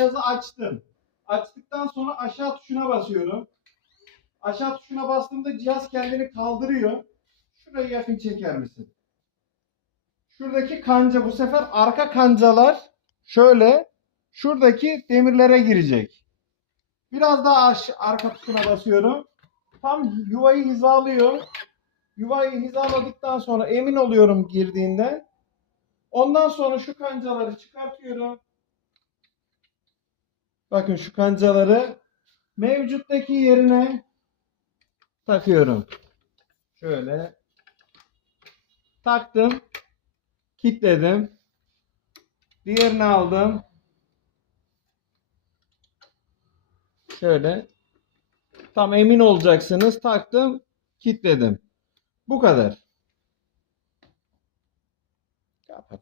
cihazı açtım. Açtıktan sonra aşağı tuşuna basıyorum. Aşağı tuşuna bastığımda cihaz kendini kaldırıyor. Şurayı yakın çeker misin? Şuradaki kanca, bu sefer arka kancalar şöyle şuradaki demirlere girecek. Biraz daha arka tuşuna basıyorum. Tam yuvayı hizalıyor. Yuvayı hizaladıktan sonra emin oluyorum girdiğinden. Ondan sonra şu kancaları çıkartıyorum. Bakın şu kancaları mevcuttaki yerine takıyorum. Şöyle taktım. Kilitledim. Diğerini aldım. Şöyle. Tam emin olacaksınız. Taktım. Kilitledim. Bu kadar.